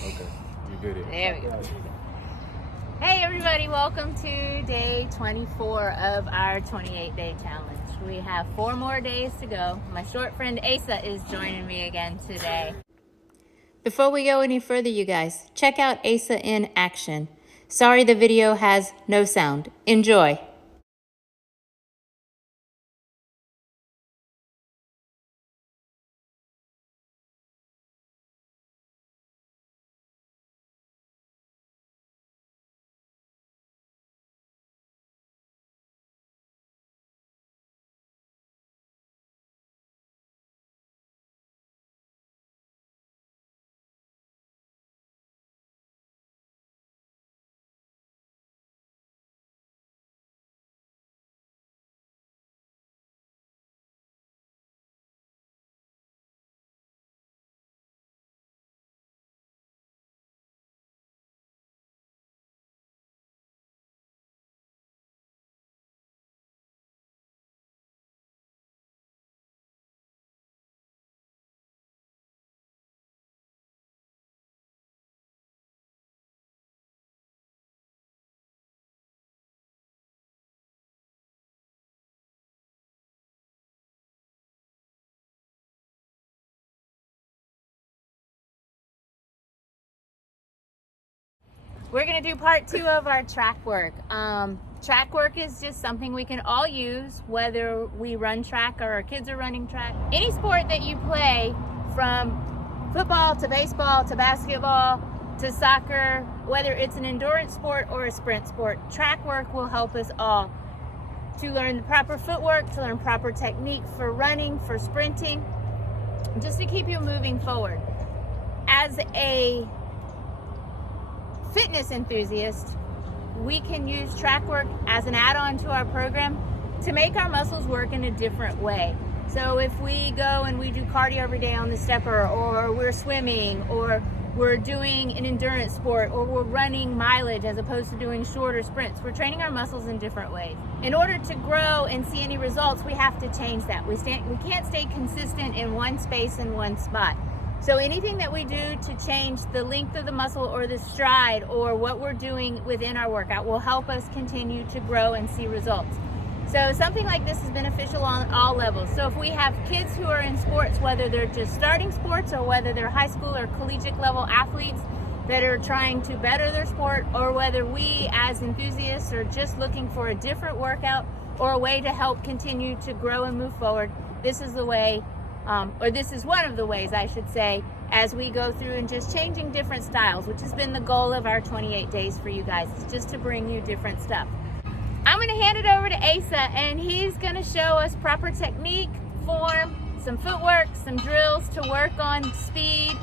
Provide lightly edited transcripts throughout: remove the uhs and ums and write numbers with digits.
Okay, you good here. There we go. Hey everybody, welcome to day 24 of our 28-day challenge. We have 4 more days to go. My short friend Asa is joining me again today. Before we go any further, you guys, check out Asa in action. Sorry the video has no sound. Enjoy. We're gonna do part 2 of our track work. Track work is just something we can all use, whether we run track or our kids are running track. Any sport that you play, from football to baseball to basketball to soccer, whether it's an endurance sport or a sprint sport, track work will help us all to learn the proper footwork, to learn proper technique for running, for sprinting, just to keep you moving forward. As a fitness enthusiast, we can use track work as an add-on to our program to make our muscles work in a different way. So if we go and we do cardio every day on the stepper, or we're swimming, or we're doing an endurance sport, or we're running mileage as opposed to doing shorter sprints, we're training our muscles in different ways. In order to grow and see any results, we have to change that. We can't stay consistent in one space in one spot. So anything that we do to change the length of the muscle or the stride or what we're doing within our workout will help us continue to grow and see results. So something like this is beneficial on all levels. So if we have kids who are in sports, whether they're just starting sports or whether they're high school or collegiate level athletes that are trying to better their sport, or whether we as enthusiasts are just looking for a different workout or a way to help continue to grow and move forward, this is the way, or this is one of the ways, I should say, as we go through and just changing different styles, which has been the goal of our 28 days for you guys, is just to bring you different stuff. I'm going to hand it over to Asa, and he's going to show us proper technique, form, some footwork, some drills to work on speed,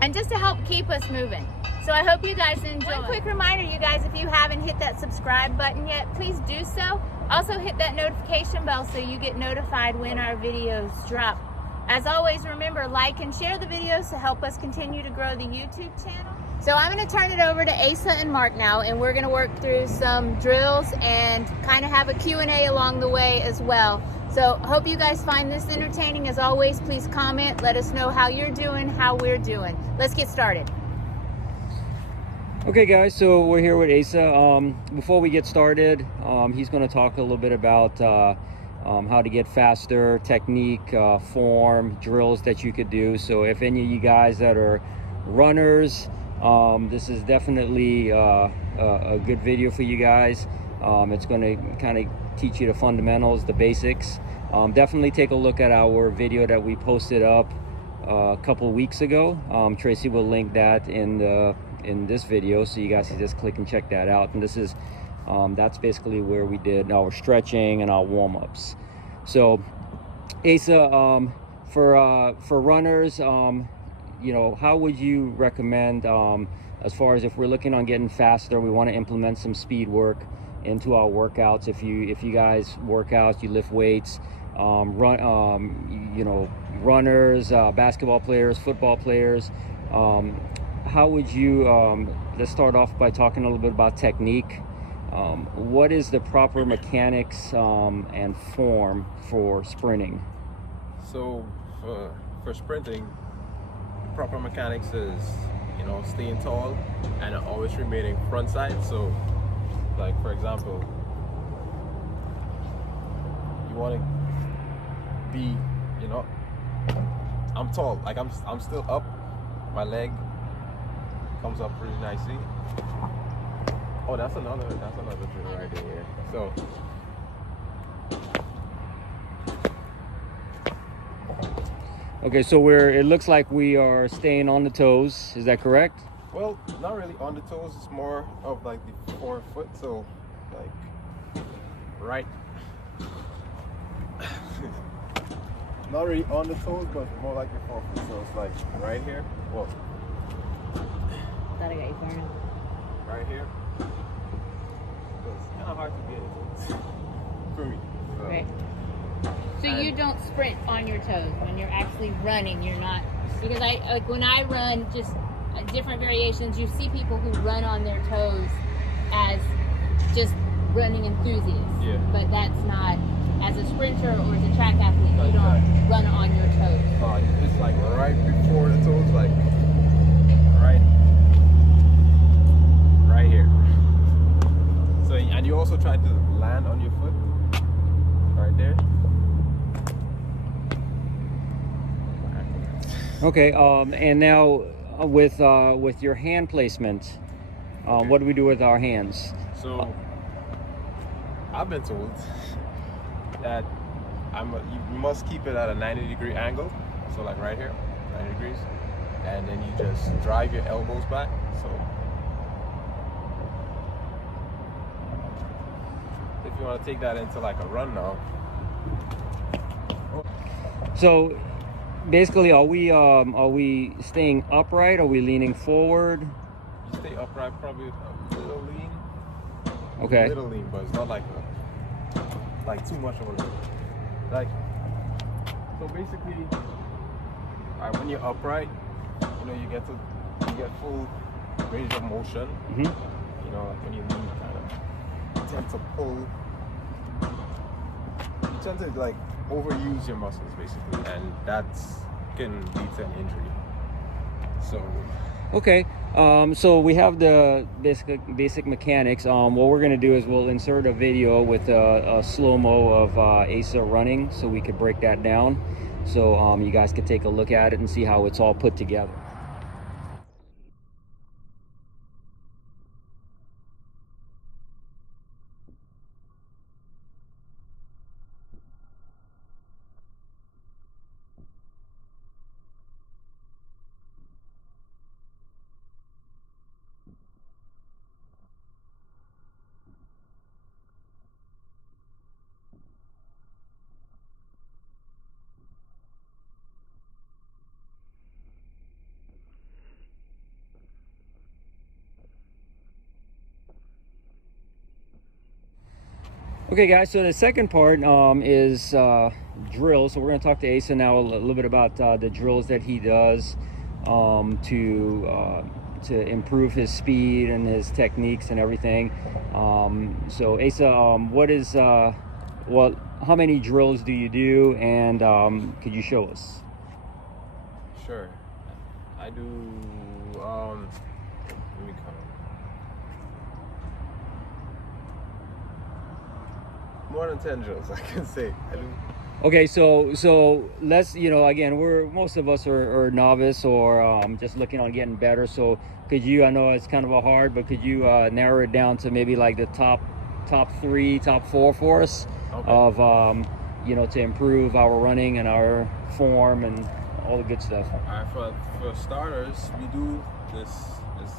and just to help keep us moving. So I hope you guys enjoy. One quick reminder, you guys, if you haven't hit that subscribe button yet, please do so. Also hit that notification bell so you get notified when our videos drop. As always, remember, like and share the videos to help us continue to grow the YouTube channel. So I'm going to turn it over to Asa and Mark now, and we're going to work through some drills and kind of have a Q&A along the way as well. So hope you guys find this entertaining. As always, please comment. Let us know how you're doing, how we're doing. Let's get started. Okay guys, so we're here with Asa. Before we get started, he's going to talk a little bit about how to get faster, technique, form, drills that you could do. So if any of you guys that are runners, this is definitely a good video for you guys. It's going to kind of teach you the fundamentals, the basics. Definitely take a look at our video that we posted up a couple of weeks ago. Tracy will link that in this video, so you guys can just click and check that out. And this is that's basically where we did our stretching and our warm-ups. So Asa, for runners, you know, how would you recommend, as far as if we're looking on getting faster, we want to implement some speed work into our workouts? If you guys work out, you lift weights, you know, runners, basketball players, football players, how would you, let's start off by talking a little bit about technique. What is the proper mechanics and form for sprinting? So for sprinting, proper mechanics is, you know, staying tall and always remaining front side. So, like for example, you want to be, you know, I'm tall, like I'm still up, my leg comes up pretty nicely. Oh, that's another drill right there. So Okay, so it looks like we are staying on the toes. Is that correct? well, not really on the toes, it's more of like the forefoot. So like right not really on the toes, but more like the forefoot. So it's like right here. Well, Gotta get you far enough. right here. So it's kind of hard to get it for me. So, Right. So you don't sprint on your toes when you're actually running. You're not, because like when I run, just different variations. You see people who run on their toes as just running enthusiasts. Yeah. But that's not, as a sprinter or as a track athlete, you don't run on your toes. It's like right before the toes, like right here. So, and you also try to land on your foot right there. Okay, and now with your hand placement, what do we do with our hands? So I've been told that you must keep it at a 90-degree angle. So like right here, 90 degrees, and then you just drive your elbows back. So if you want to take that into like a run now. So basically, are we staying upright? Are we leaning forward? You stay upright, probably a little lean. Okay. A little lean, but it's not like too much of a lean. Like, so basically, when you're upright, you know, you get full range of motion. Mm-hmm. You know, like when you lean, you kind of tend to pull. You tend to like overuse your muscles basically, and that can lead to an injury. So. Okay, so we have the basic mechanics. What we're gonna do is we'll insert a video with a slow-mo of Asa running, so we could break that down. So you guys could take a look at it and see how it's all put together. Okay guys, so the second part is drills. So we're going to talk to Asa now a little bit about the drills that he does to improve his speed and his techniques and everything. So Asa, what is how many drills do you do, and could you show us? Sure. I do let me count. More than 10 drills, I can say. I do. Okay, so let's, again, most of us are novice or just looking on getting better. So could you, I know it's kind of a hard, but could you narrow it down to maybe like the top 3, top 4 for us? Okay. Of to improve our running and our form and all the good stuff. All right, for starters, we do this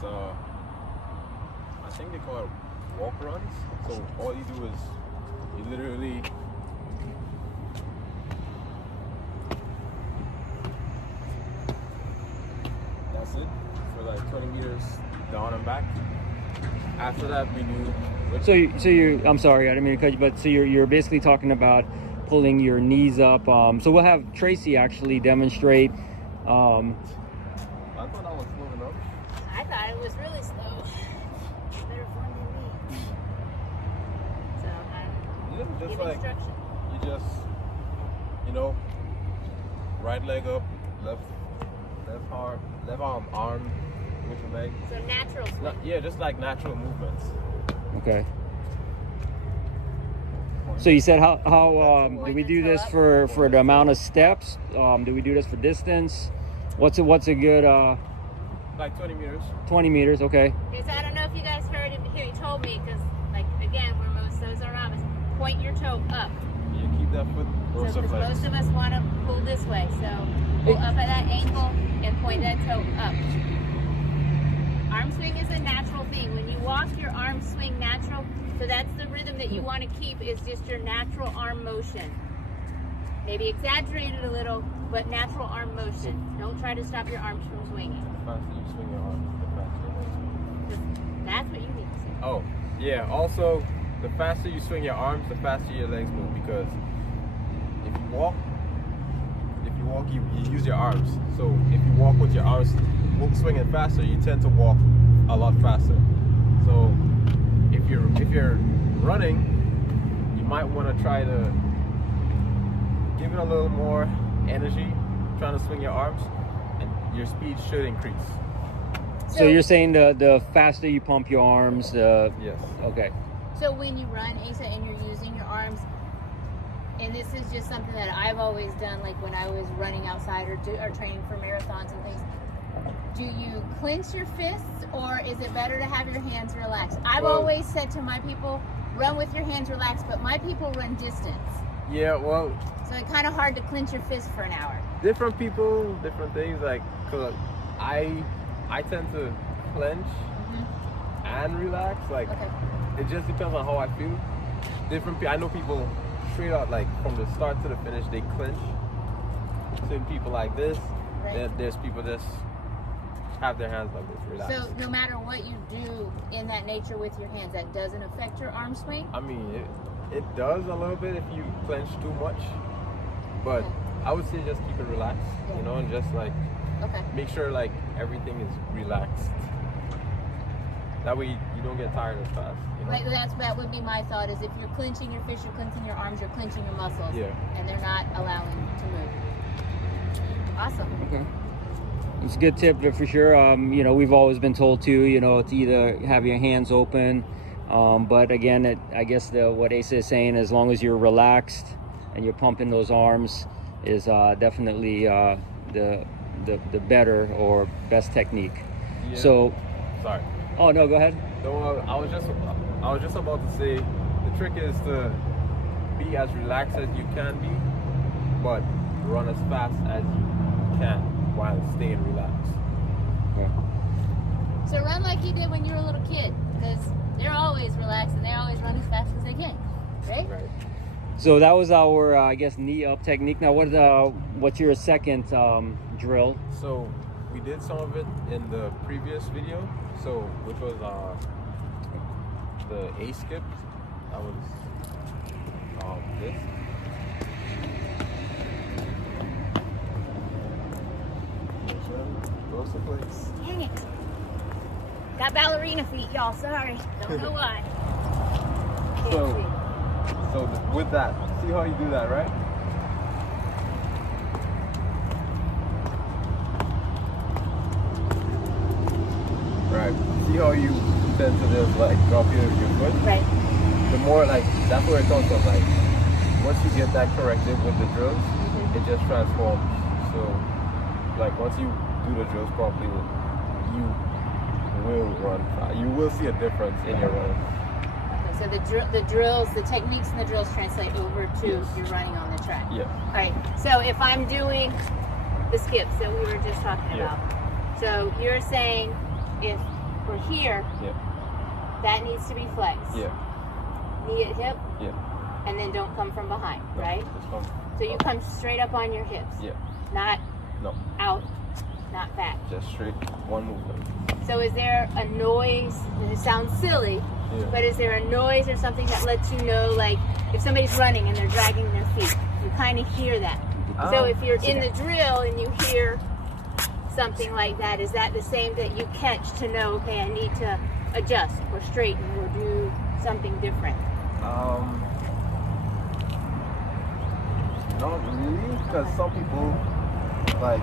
I think they call it walk runs. So all you do is you literally that's it for like 20 meters down and back. After that, we do. So you I'm sorry, I didn't mean to cut you, but so you're basically talking about pulling your knees up. So we'll have Tracy actually demonstrate. I thought I was slow enough. I thought it was really slow. Better form than me. So I'm Just give like instruction. you just, right leg up, left arm, left arm with your leg. So natural swing. Yeah, just like natural movements. Okay. So you said how do we do this for the amount of steps? Do we do this for distance? What's a good like 20 meters. 20 meters, okay. Okay, so I don't know if you guys heard him here. He told me, because like again, we're most those around us. Point your toe up. Yeah, keep that foot So because most of us want to pull this way, so pull up at that ankle and point that toe up. Arm swing is a natural thing. When you walk, your arms swing natural. So that's the rhythm that you want to keep, is just your natural arm motion. Maybe exaggerated a little, but natural arm motion. Don't try to stop your arms from swinging. The faster you swing your arms, the faster your legs move. That's what you need to say. Oh, yeah. Also, the faster you swing your arms, the faster your legs move. Because if you walk, you use your arms. So if you walk with your arms swinging faster, you tend to walk a lot faster. So if you're running, you might want to try to give it a little more energy, trying to swing your arms, and your speed should increase. So you're saying the faster you pump your arms, the Yes. okay. So when you run, Asa, and you're using your arms, and this is just something that I've always done, like when I was running outside or training for marathons and things. Do you clench your fists, or is it better to have your hands relaxed? I've always said to my people, run with your hands relaxed, but my people run distance. Yeah, well, So it's kind of hard to clench your fist for an hour. different people, different things. Like, 'cause I tend to clench and relax. Like, Okay. it just depends on how I feel. I know people straight out, like from the start to the finish, they clench. Some people like this. Right. Then there's people just have their hands like this, relax. So no matter what you do in that nature with your hands, that doesn't affect your arm swing? I mean, it does a little bit if you clench too much, but I would say just keep it relaxed, you know, and just like make sure like everything is relaxed. That way you don't get tired as fast. You know? Right, that would be my thought, is if you're clenching your fist, you're clenching your arms, you're clenching your muscles, and they're not allowing you to move. Awesome. Okay. It's a good tip for sure. You know, we've always been told to, you know, to either have your hands open, but again, I guess what Asa is saying, as long as you're relaxed and you're pumping those arms, is definitely the better or best technique. Yeah. So, sorry. Oh no, go ahead. No, I was just about to say, the trick is to be as relaxed as you can be, but run as fast as you can while staying relaxed. Okay. So run like you did when you were a little kid, because they're always relaxed and they always run as fast as they can, right? Right. So that was our, I guess, knee up technique. Now, what's your second drill? So we did some of it in the previous video, which was the A skip. That was this. Close to place. Dang it. Got ballerina feet, y'all. Sorry. Don't know why. So with that, see how you do that, right? Right. See how you tend to just like drop your foot? Right. The more like, that's where it comes from. Like, once you get that corrected with the drills, it just transforms. So, like, once you do the drills properly, you will run. You will see a difference in your running. So the drills, the techniques and the drills translate over to your running on the track. Yeah. All right. So if I'm doing the skips that we were just talking about, so you're saying if we're here, that needs to be flexed. Yeah. Knee at hip. Yeah. And then don't come from behind, right? So you come straight up on your hips. Yeah. Not No. out, not back. Just straight, one movement. So is there a noise, and it sounds silly, but is there a noise or something that lets you know, like, if somebody's running and they're dragging their feet, you kind of hear that. So if you're in the drill and you hear something like that, is that the same that you catch to know, okay, I need to adjust or straighten or do something different? Not really, because some people like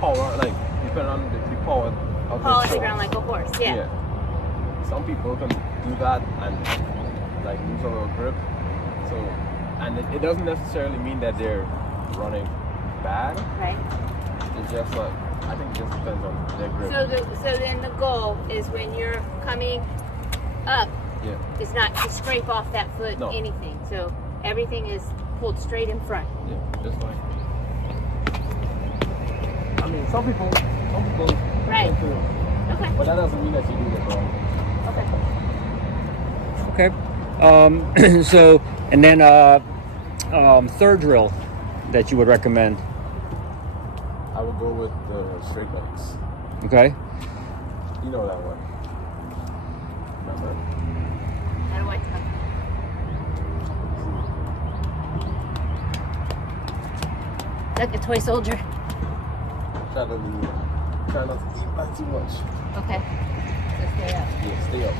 power, like depending on the power of Fall the to the toe. ground like a horse. Yeah. Some people can do that and like lose a little grip. So, and it doesn't necessarily mean that they're running bad. Right. It's just like, I think it just depends on their grip. So then the goal is when you're coming up, is not to scrape off that foot anything. So everything is pulled straight in front. Yeah, just like. I mean, some people. Right. Do it. Okay. But that doesn't mean that you do it wrong. Okay. Okay. So, and then third drill that you would recommend. I would go with the straight legs. Okay. You know that one. Remember? How do I tell? Like a toy soldier. Try not to eat back too much. Okay. So stay up. Yeah, stay up.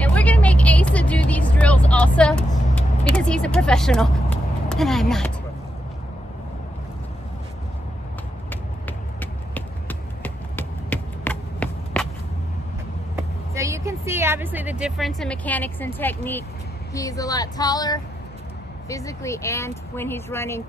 And we're gonna make Asa do these drills also because he's a professional and I'm not. So you can see obviously the difference in mechanics and technique. He's a lot taller physically and when he's running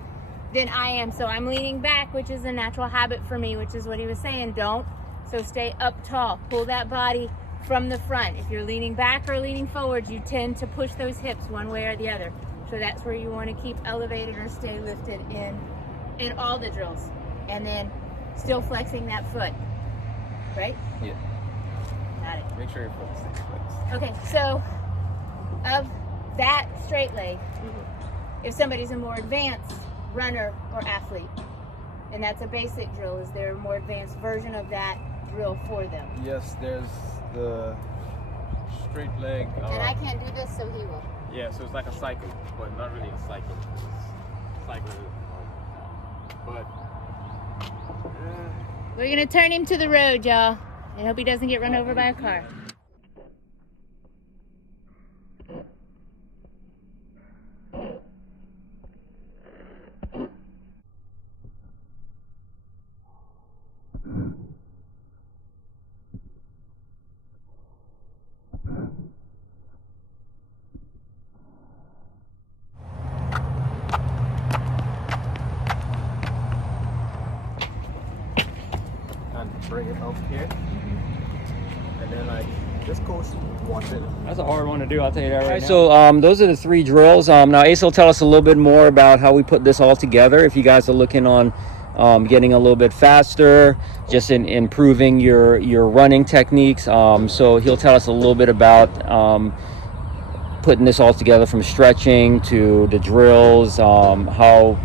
than I am. So I'm leaning back, which is a natural habit for me, which is what he was saying, don't. So stay up tall, pull that body from the front. If you're leaning back or leaning forward, you tend to push those hips one way or the other. So that's where you want to keep elevated or stay lifted in all the drills. And then still flexing that foot, right? Yeah. Got it. Make sure your foot stays flexed. Okay, so of that straight leg, if somebody's a more advanced runner or athlete, and that's a basic drill, is there a more advanced version of that drill for them? Yes, there's the straight leg. And I can't do this, so he will. Yeah, so it's like a cycle, but not really a cycle. It's cycle, but We're gonna turn him to the road, y'all. I hope he doesn't get run over by a car. and bring it up here, and then like just coast 1 minute. That's a hard one to do, I'll tell you that right now. So those are the 3 drills. Now Asa will tell us a little bit more about how we put this all together. If you guys are looking on getting a little bit faster, just in improving your running techniques. So he'll tell us a little bit about putting this all together, from stretching to the drills, how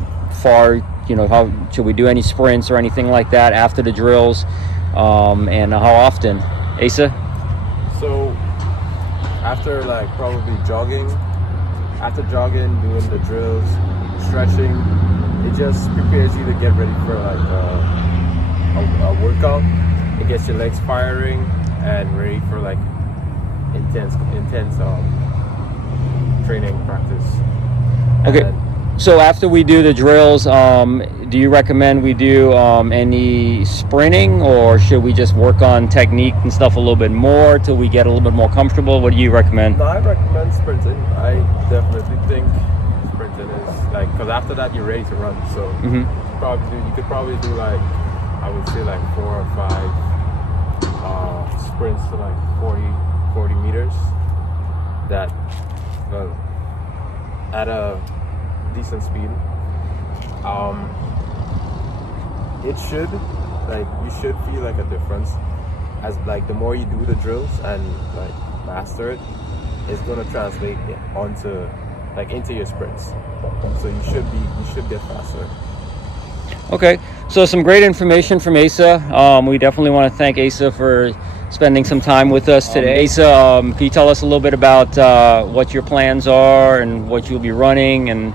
far, how should we do any sprints or anything like that after the drills, and how often. Asa? So after like probably jogging, doing the drills, stretching, it just prepares you to get ready for like a workout. It gets your legs firing and ready for like intense training practice. Okay. And So after we do the drills, do you recommend we do any sprinting, or should we just work on technique and stuff a little bit more till we get a little bit more comfortable? What do you recommend? No, I recommend sprinting. I definitely think sprinting is like, because after that you're ready to run. So you could probably do like, I would say like 4 or 5 sprints to like 40 meters. That, well, at a decent speed. It should, like, you should feel like a difference as like the more you do the drills and like master it, it's gonna translate it onto like into your sprints. So you should get faster. Okay, so some great information from Asa. We definitely want to thank Asa for spending some time with us today. Asa, can you tell us a little bit about what your plans are and what you'll be running and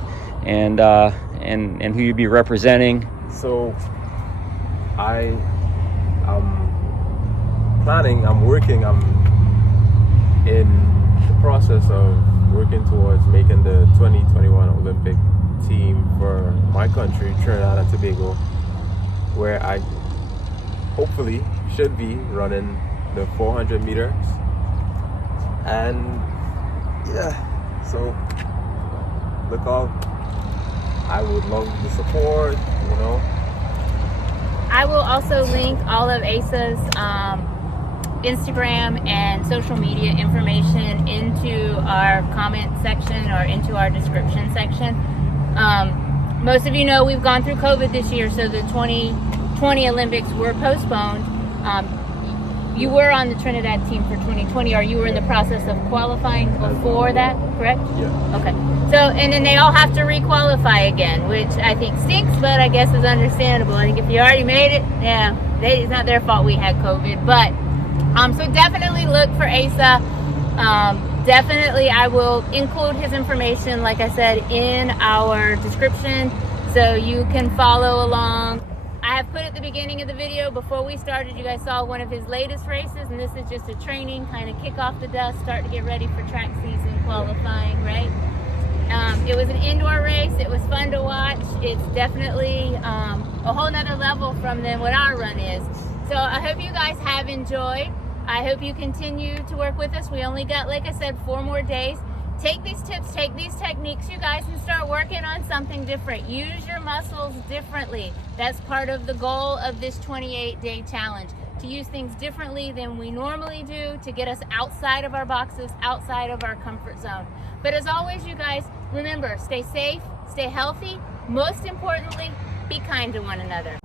who you'll be representing? So I'm in the process of working towards making the 2021 Olympic team for my country, Trinidad and Tobago, where I hopefully should be running the 400 meters. And yeah, so look out. I would love the support, you know. I will also link all of Asa's Instagram and social media information into our comment section or into our description section. Most of you know we've gone through COVID this year, so the 2020 Olympics were postponed. You were on the Trinidad team for 2020, or you were in the process of qualifying before that, correct? Yeah. Okay. So, and then they all have to re-qualify again, which I think stinks, but I guess is understandable. I think if you already made it, yeah, it's not their fault we had COVID. But, so definitely look for Asa. Definitely I will include his information, like I said, in our description so you can follow along. I have put at the beginning of the video, before we started, you guys saw one of his latest races, and this is just a training, kind of kick off the dust, start to get ready for track season qualifying, right? It was an indoor race. It was fun to watch. It's definitely a whole nother level from what our run is. So I hope you guys have enjoyed. I hope you continue to work with us. We only got, like I said, 4 more days. Take these tips, take these techniques, you guys, and start working on something different. Use your muscles differently. That's part of the goal of this 28-day challenge, to use things differently than we normally do to get us outside of our boxes, outside of our comfort zone. But as always, you guys, remember, stay safe, stay healthy. Most importantly, be kind to one another.